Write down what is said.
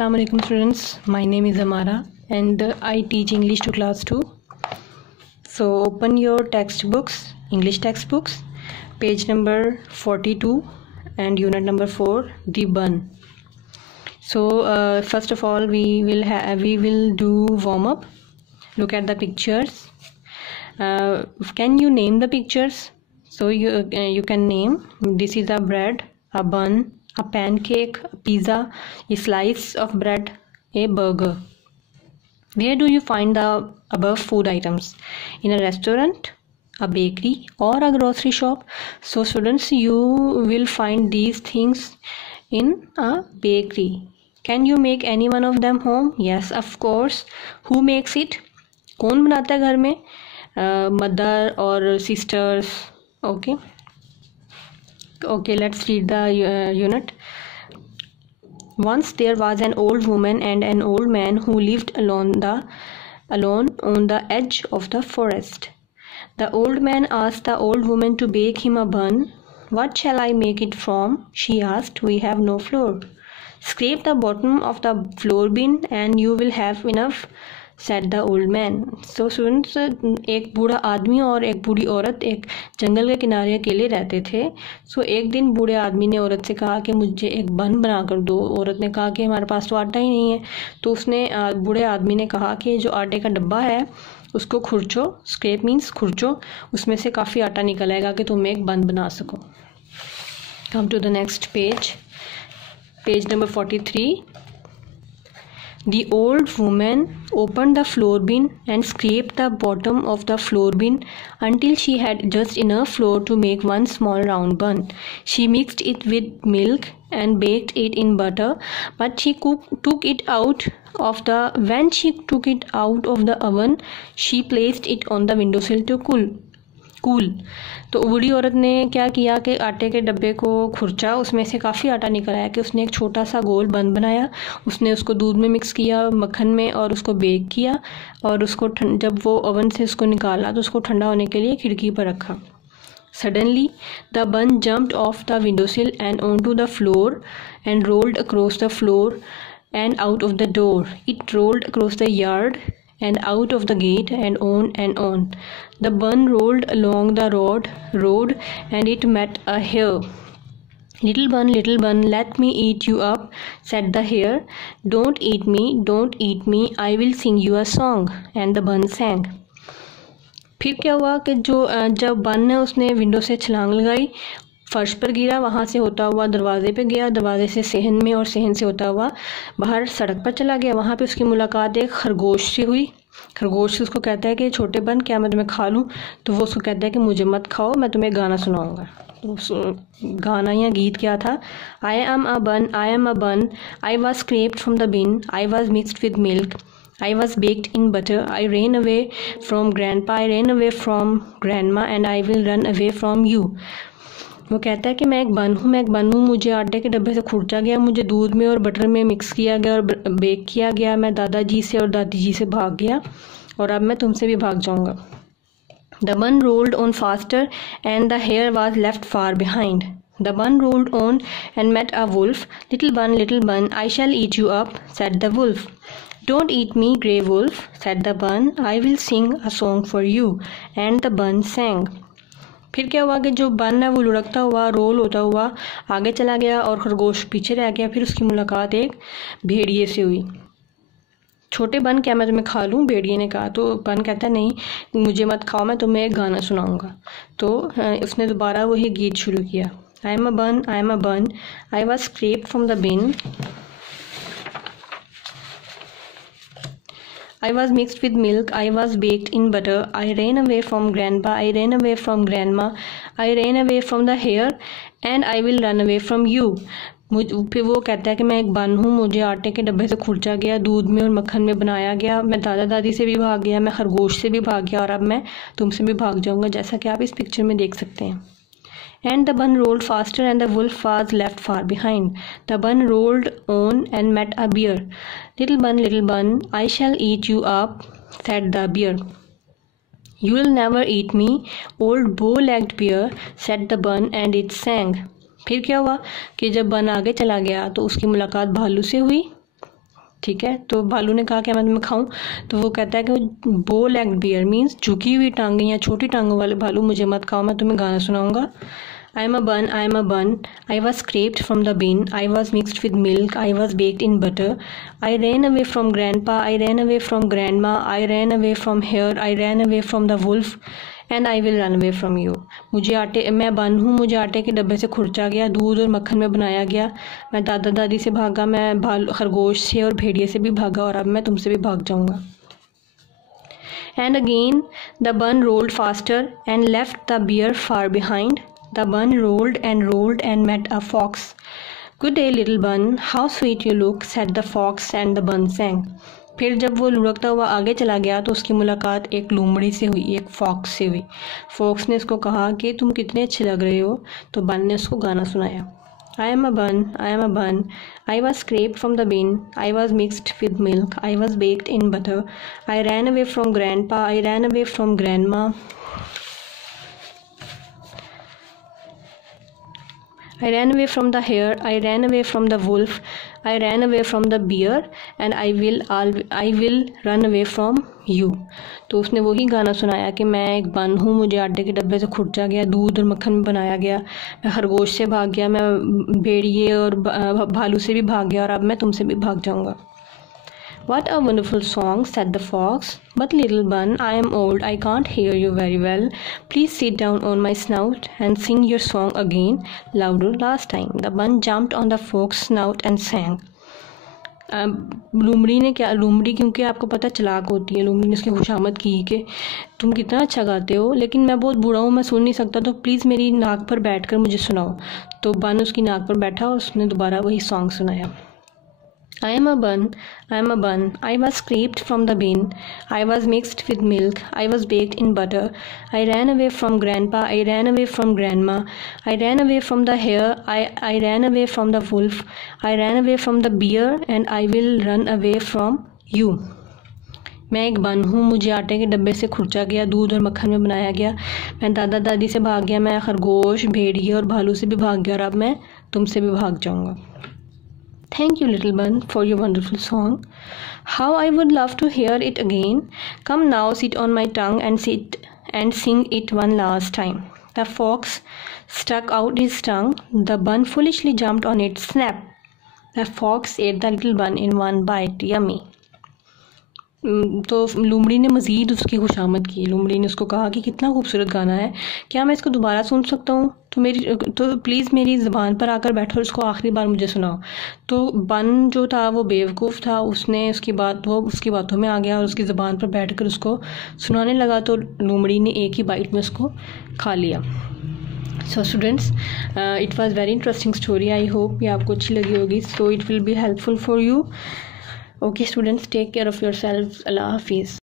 Assalamu alaikum students, my name is Amara and I teach English to class 2. So open your textbooks, English textbooks, page number 42 and unit number 4, the bun. So first of all we will do warm up. Look at the pictures. Can you name the pictures? So you can name. This is a bread, a bun, a pancake, a pizza, a slice of bread, a burger. Where do you find the above food items? In a restaurant, a bakery, or a grocery shop? So students, you will find these things in a bakery. Can you make any one of them home? Yes, of course. Who makes it? कौन बनाता है घर में? Mother or sisters. Okay, let's read the unit. Once there was an old woman and an old man who lived alone on the edge of the forest. The old man asked the old woman to bake him a bun. What shall I make it from? She asked. We have no flour. Scrape the bottom of the flour bin and you will have enough, said the old man. So students, एक बूढ़ा आदमी और एक बूढ़ी औरत एक जंगल के किनारे अकेले रहते थे. सो एक दिन बूढ़े आदमी ने औरत से कहा कि मुझे एक बन बना कर दो. औरत ने कहा कि हमारे पास तो आटा ही नहीं है. तो उसने बूढ़े आदमी ने कहा कि जो आटे का डब्बा है उसको खुरचो. Scrap means खुरचो. उसमें से काफ़ी आटा निकल आएगा कि तुम एक बन बना सको. Come to the next page number 43. The old woman opened the flour bin and scraped the bottom of the flour bin until she had just enough flour to make one small round bun. She mixed it with milk and baked it in butter, but took it out of the oven, she placed it on the windowsill to cool. तो बूढ़ी औरत ने क्या किया कि आटे के डब्बे को खुरचा. उसमें से काफ़ी आटा निकल आया कि उसने एक छोटा सा गोल बन बनाया. उसने उसको दूध में मिक्स किया, मक्खन में, और उसको बेक किया. और उसको जब वो ओवन से उसको निकाला तो उसको ठंडा होने के लिए खिड़की पर रखा. Suddenly the bun jumped off the windowsill and onto the floor and rolled across the floor and out of the door. It rolled across the yard and out of the gate and on and on. The bun rolled along the road and it met a hare. Little bun, let me eat you up, said the hare. Don't eat me, I will sing you a song. And the bun sang. फिर क्या हुआ कि जब बन है उसने window से छलांग लगाई, फर्श पर गिरा, वहाँ से होता हुआ दरवाजे पे गया, दरवाजे से सहन में और सहन से होता हुआ बाहर सड़क पर चला गया. वहाँ पे उसकी मुलाकात एक खरगोश से हुई. खरगोश से उसको कहता है कि छोटे बन, क्या मैं तुम्हें खा लूँ? तो वो उसको कहता है कि मुझे मत खाओ, मैं तुम्हें गाना सुनाऊँगा. तो गाना या गीत क्या था? I am a bun, I was scraped from the bin, I was mixed with milk, I was baked in butter, I ran away from grandpa, I ran away from grandma, and I will run away from you. वो कहता है कि मैं एक बन हूँ, मुझे आटे के डब्बे से खुरचा गया, मुझे दूध में और बटर में मिक्स किया गया और बेक किया गया. मैं दादाजी से और दादी जी से भाग गया और अब मैं तुमसे भी भाग जाऊँगा. The bun rolled on faster and the hare was left far behind. The bun rolled on and met a wolf. Little bun, I shall eat you up, said the wolf. Don't eat me, grey wolf, said the bun. I will sing a song for you. And the bun sang. फिर क्या हुआ कि जो बन है वो लुढ़कता हुआ, रोल होता हुआ आगे चला गया और खरगोश पीछे रह गया. फिर उसकी मुलाकात एक भेड़िए से हुई. छोटे बन, क्या मैं तुम्हें खा लूँ? भेड़िए ने कहा. तो बन कहता है नहीं, मुझे मत खाओ, मैं तुम्हें एक गाना सुनाऊँगा. तो उसने दोबारा वही गीत शुरू किया. I am a bun, I was scraped from the bin, I was mixed with milk, I was baked in butter, I ran away from grandpa, I ran away from grandma, I ran away from the hare, and I will run away from you. फिर वो कहता है कि मैं एक बन हूँ, मुझे आटे के डब्बे से खुरचा गया, दूध में और मक्खन में बनाया गया, मैं दादा दादी से भी भाग गया, मैं खरगोश से भी भाग गया और अब मैं तुमसे भी भाग जाऊँगा, जैसा कि आप इस पिक्चर में देख सकते हैं. And the bun rolled faster and the wolf was left far behind. The bun rolled on and met a bear. Little bun, I shall eat you up, said the bear. You'll never eat me, old bow-legged bear, said the bun and it sang. फिर क्या हुआ कि जब बन आगे चला गया तो उसकी मुलाकात भालू से हुई. ठीक है। तो भालू ने कहा कि मैं तुम्हें खाऊं, तो वो कहता है कि बो लेग्ड बियर मीन्स झुकी हुई टांगें या छोटी टांगों वाले भालू मुझे मत खाओ, मैं तुम्हें गाना सुनाऊंगा। I am a bun, I am a bun, I was scraped from the bin, I was mixed with milk, I was baked in butter, I ran away from grandpa, I ran away from grandma, I ran away from here, I ran away from the wolf, and I will run away from you। मैं बन हूँ, मुझे आटे के डब्बे से खुरचा गया, दूध और मक्खन में बनाया गया, मैं दादा दादी से भागा, मैं खरगोश से और भेड़िए से भी भागा, और अब मैं तुमसे भी भाग जाऊँगा। And again the bun rolled faster and left the bear far behind। The bun rolled and met a fox। Good day little bun, how sweet you look, said the fox and the bun sang। फिर जब वो लुढ़कता हुआ आगे चला गया तो उसकी मुलाकात एक लोमड़ी से हुई, एक फॉक्स से हुई। फॉक्स ने उसको कहा कि तुम कितने अच्छे लग रहे हो, तो बन ने उसको गाना सुनाया। I am a bun, I am a bun, I was scraped from the bin, I was mixed with milk, I was baked in butter, I ran away from grandpa, I ran away from grandma, I ran away from the hare, I ran away from the wolf, I ran away from the bear, and I will run away from you। तो उसने वही गाना सुनाया कि मैं एक बन हूँ, मुझे आटे के डब्बे से खुरचा गया, दूध और मक्खन में बनाया गया, मैं खरगोश से भाग गया, मैं भेड़िए और भालू से भी भाग गया, और अब मैं तुमसे भी भाग जाऊँगा। What a wonderful song, said the fox. But little bun, I am old, I can't hear you very well. Please sit down on my snout and sing your song again, louder last time। The bun jumped on the fox's snout and sang। लूमड़ी क्योंकि आपको पता चलाक होती है, लूमड़ी ने उसकी खुशामद की कि तुम कितना अच्छा गाते हो, लेकिन मैं बहुत बूढ़ा हूँ, मैं सुन नहीं सकता, तो प्लीज़ मेरी नाक पर बैठकर मुझे सुनाओ। तो बन उसकी नाक पर बैठा और उसने दोबारा वही सॉन्ग सुनाया। I am a bun, I am a bun, I was scraped from the bin, I was mixed with milk, I was baked in butter, I ran away from grandpa, I ran away from grandma, I ran away from the hare, I ran away from the wolf, I ran away from the bear, and I will run away from you। मैं एक बन हूँ, मुझे आटे के डब्बे से खुरचा गया, दूध और मक्खन में बनाया गया, मैं दादा दादी से भाग गया, मैं खरगोश, भेड़िए और भालू से भी भाग गया, और अब मैं तुमसे भी भाग जाऊँगा। Thank you little bun for your wonderful song. How I would love to hear it again. Come now, sit on my tongue and sing it one last time। The fox stuck out his tongue. The bun foolishly jumped on it. Snap! The fox ate the little bun in one bite। Yummy। तो लूमड़ी ने मज़ीद उसकी खुशामद की। लूमड़ी ने उसको कहा कि कितना खूबसूरत गाना है, क्या मैं इसको दोबारा सुन सकता हूँ? तो प्लीज़ मेरी ज़बान पर आकर बैठो और इसको आखिरी बार मुझे सुनाओ। तो बन जो था वो बेवकूफ़ था, उसने उसकी बातों में आ गया और उसकी ज़बान पर बैठकर उसको सुनाने लगा, तो लूमड़ी ने एक ही बाइट में उसको खा लिया। So students, it was very interesting story. I hope ये आपको अच्छी लगी होगी। So it will be helpful for you. Okay students, take care of yourselves। Allah Hafiz।